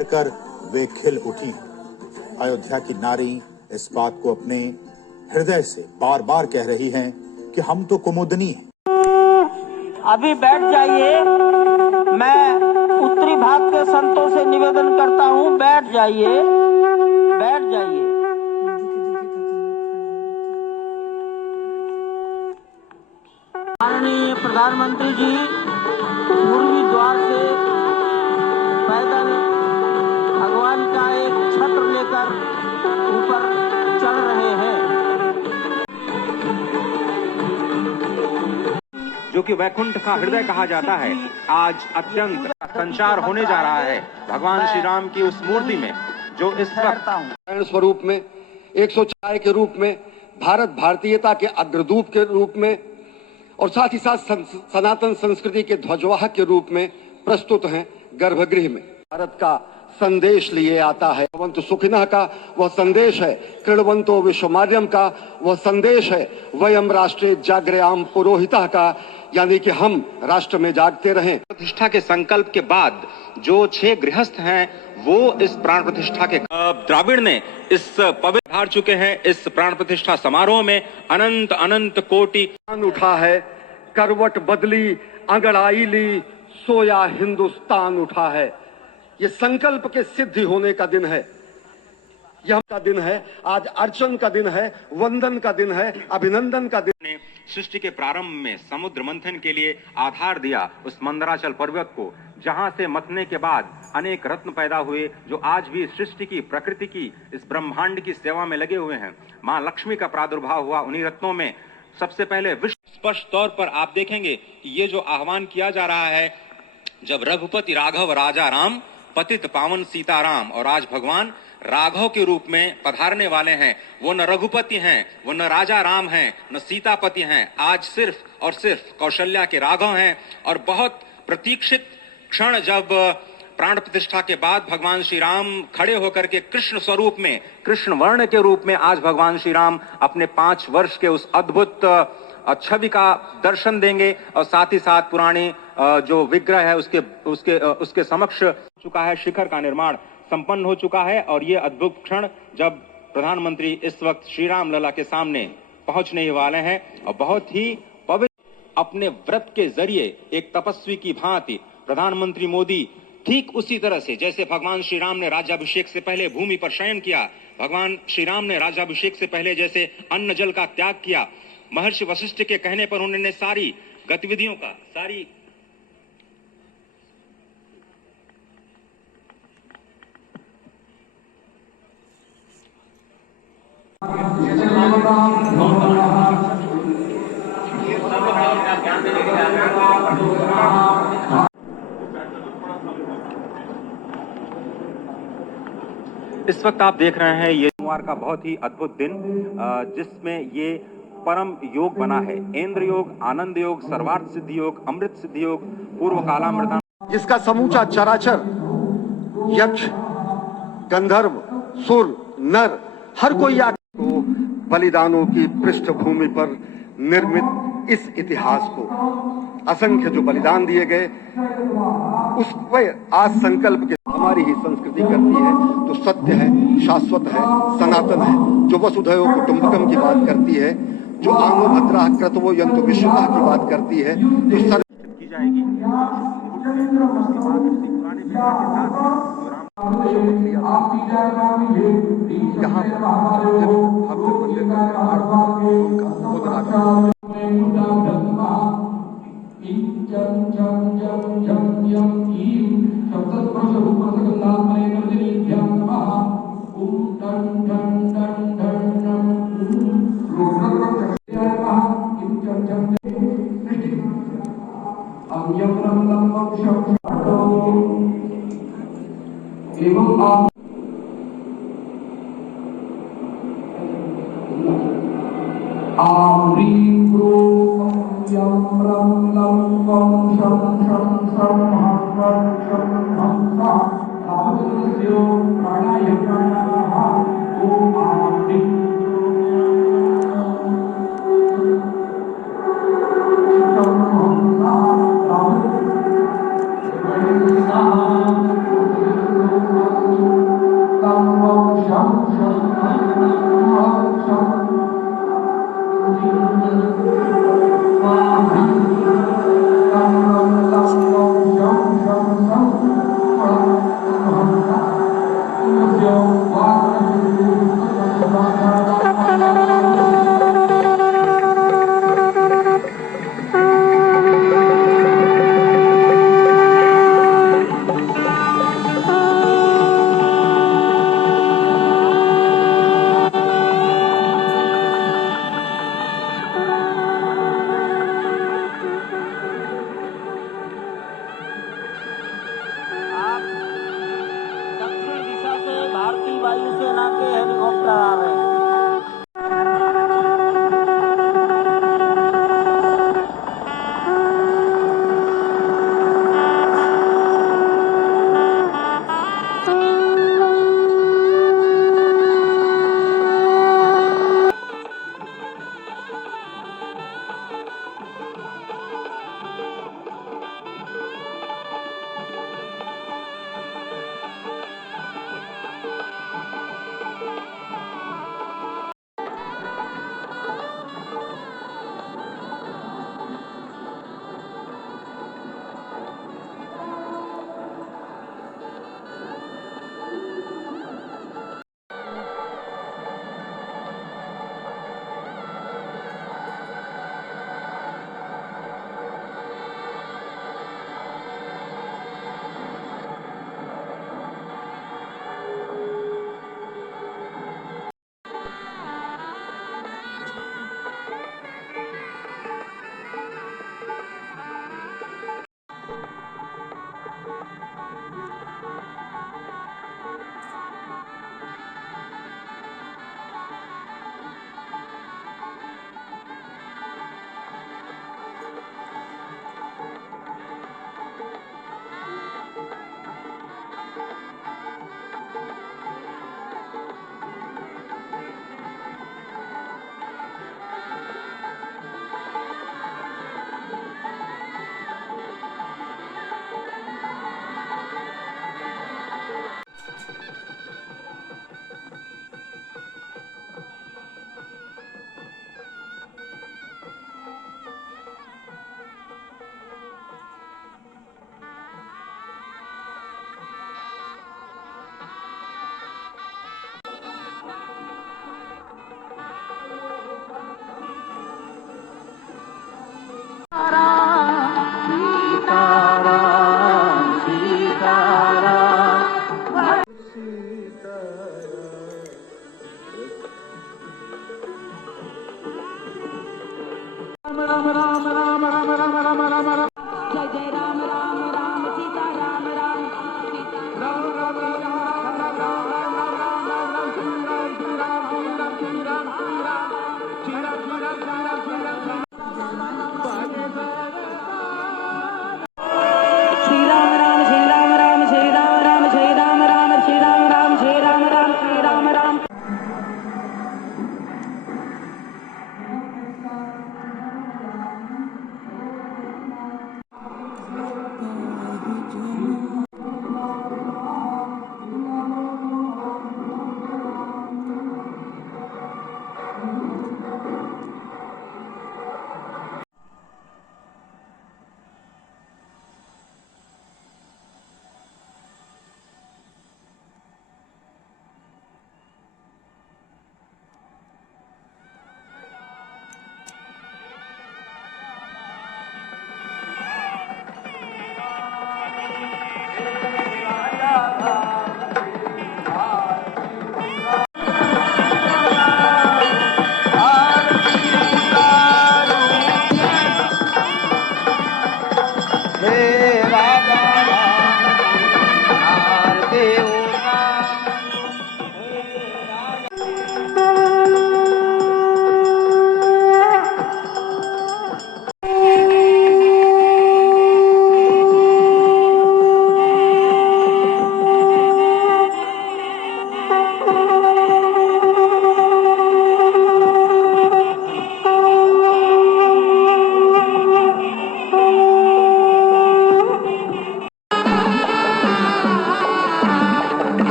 भरकर वे खिल उठी। अयोध्या की नारी इस बात को अपने हृदय से बार बार कह रही हैं कि हम तो कुमुदनी हैं। अभी बैठ जाइए। मैं उत्तरी भाग के संतों से निवेदन करता हूँ, बैठ जाइए, बैठ जाइए। माननीय प्रधानमंत्री जी पूर्वी द्वार से पैदल भगवान का एक छत्र लेकर ऊपर चढ़ रहे हैं, जो कि वैकुंठ का हृदय कहा जाता है। आज अत्यंत संचार होने जा रहा है भगवान श्री राम की उस मूर्ति में, जो इस वक्त स्वरूप में, 104 के रूप में, भारत भारतीयता के अग्रदूत के रूप में और साथ ही साथ सनातन संस्कृति के ध्वजवाहक के रूप में प्रस्तुत हैं गर्भगृह में। भारत का संदेश लिए आता है। भवन्तु सुखिनः का वह संदेश है, कृण्वन्तो विश्वमार्यम का वह संदेश है, वयम राष्ट्रे जागृयाम पुरोहितः का, यानी कि हम राष्ट्र में जागते रहें। प्रतिष्ठा के संकल्प के बाद जो 6 गृहस्थ हैं वो इस प्राण प्रतिष्ठा के द्राविड़ ने इस पवित्र हार चुके हैं। इस प्राण प्रतिष्ठा समारोह में अनंत अनंत कोटि उठा है, करवट बदली, अंगड़ाई ली, सोया हिंदुस्तान उठा है। ये संकल्प के सिद्धि होने का दिन है, यह का दिन है। आज अर्चन का दिन है, वंदन का दिन है, अभिनंदन का दिन ने सृष्टि के प्रारंभ में समुद्र मंथन के लिए आधार दिया उस मंदराचल पर्वत को, जहां से मथने के बाद अनेक रत्न पैदा हुए, जो आज भी सृष्टि की, प्रकृति की, इस ब्रह्मांड की सेवा में लगे हुए हैं। मां लक्ष्मी का प्रादुर्भाव हुआ उन्हीं रत्नों में। सबसे पहले विश्व स्पष्ट तौर पर आप देखेंगे कि ये जो आह्वान किया जा रहा है, जब रघुपति राघव राजा राम, पतित पावन सीताराम, और आज भगवान राघव के रूप में पधारने वाले हैं। वो न रघुपति हैं, वो न राजा राम हैं, न सीतापति हैं। आज सिर्फ और सिर्फ कौशल्या के राघव हैं। और बहुत प्रतीक्षित क्षण, जब प्राण प्रतिष्ठा के बाद भगवान श्री राम खड़े होकर के कृष्ण स्वरूप में, कृष्ण वर्ण के रूप में आज भगवान श्री राम अपने 5 वर्ष के उस अद्भुत छवि का दर्शन देंगे। और साथ ही साथ पुरानी जो विग्रह है उसके समक्ष चुका है, शिखर का निर्माण संपन्न हो चुका है। और ये अद्भुत क्षण जब प्रधानमंत्री इस वक्त श्री राम लला के सामने पहुंचने ही वाले हैं, और बहुत ही पवित्र अपने व्रत के जरिए एक तपस्वी की भांति प्रधानमंत्री मोदी ठीक उसी तरह से जैसे भगवान श्री राम ने राज्याभिषेक से पहले भूमि पर शयन किया, भगवान श्री राम ने राज्याभिषेक से पहले जैसे अन्न जल का त्याग किया, महर्षि वशिष्ठ के कहने पर उन्होंने सारी गतिविधियों का, सारी इस वक्त आप देख रहे हैं ये सोमवार का बहुत ही अद्भुत दिन, जिसमें ये परम योग बना है। इंद्र योग, आनंद योग, सर्वार्थ सिद्धि योग, अमृत सिद्धि योग, पूर्व कालामृता, जिसका समूचा चराचर, यक्ष, गंधर्व, सुर, नर, हर कोई को बलिदानों की पृष्ठभूमि पर निर्मित इस इतिहास को, असंख्य जो बलिदान दिए गए, उस पर आज संकल्प के हमारी ही संस्कृति करती है, तो सत्य है, शाश्वत है, सनातन है, जो वसुधैव कुटुंबकम की बात करती है, जो आंगो भद्रा क्रतवो यंतो विश्वता की बात करती है, जो सर की जाएगी। यहाँ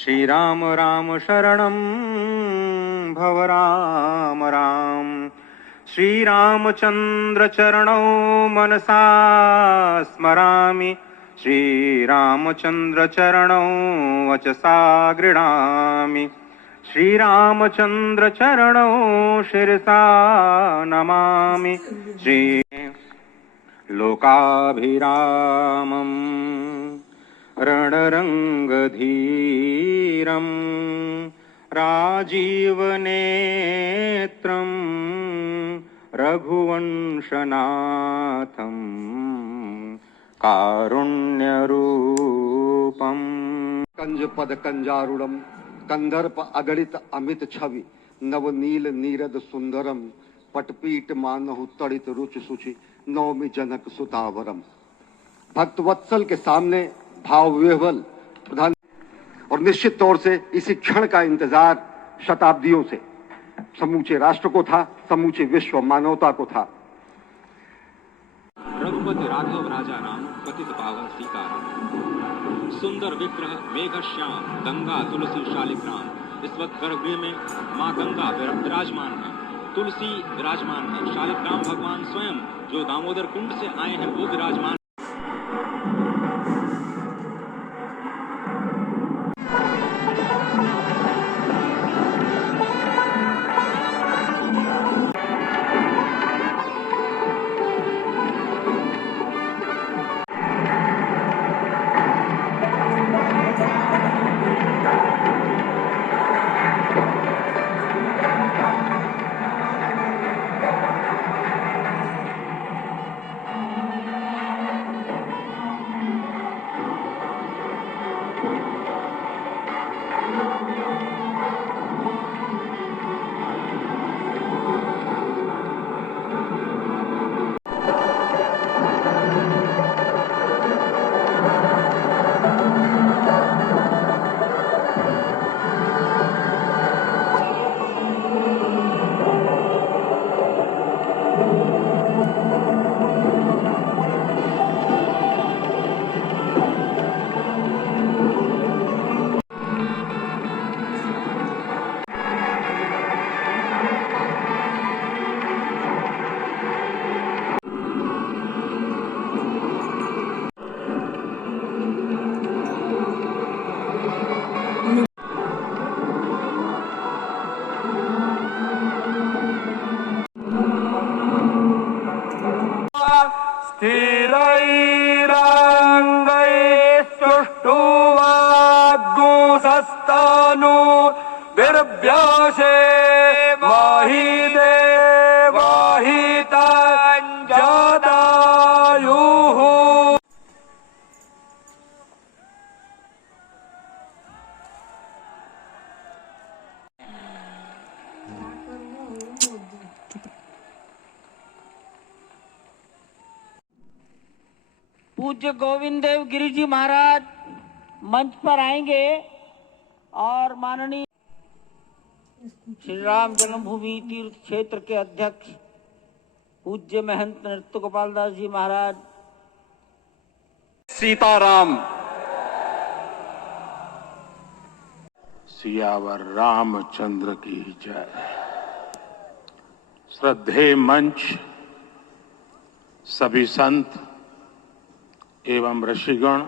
श्री राम राम शरणं भव राम राम। श्री रामचंद्र चरणौ मनसा स्मरामि। श्री रामचंद्र चरणौ वचसा गृह्णामि। श्री रामचंद्र चरणौ शिरसा नमामि। श्री लोकाभिरामम् रणरंगधीरं राजीवनेत्रं रघुवंशनाथं कारुण्यरूपम्। कंज पद कंजारुणम कंदर्प अगणित अमित छवि नवनील नीरद सुंदरम पटपीट मानहु तड़ित रुचि सुचि नौमि जनक सुतावरम। भक्त वत्सल के सामने भाव विह्वल प्रधान और निश्चित तौर से इसी क्षण का इंतजार शताब्दियों से समूचे राष्ट्र को था, समूचे विश्व मानवता को था। रघुपति राघव राजा राम पतित पावन सीताराम। सुंदर विग्रह मेघ श्याम गंगा तुलसी शालिग्राम। इस वक्त गर्भगृह में माँ गंगा विराजमान है, तुलसी विराजमान है, शालिग्राम भगवान स्वयं जो दामोदर कुंड से आए हैं वो विराजमान। स्थिरैरङ्गैस्तुष्टुवाग्गुंसस्तनु विर्व्यासे महिदे वाहितञ्जदायुः। पूज्य गोविंद देव गिरी जी महाराज मंच पर आएंगे और माननीय श्री राम जन्मभूमि तीर्थ क्षेत्र के अध्यक्ष पूज्य महंत नृत्य गोपाल दास जी महाराज। सीताराम। सियावर रामचंद्र की जय। श्रद्धेय मंच, सभी संत एवं ऋषिगण,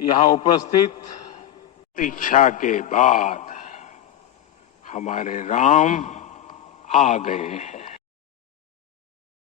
यहां उपस्थित, प्रतीक्षा के बाद हमारे राम आ गए हैं।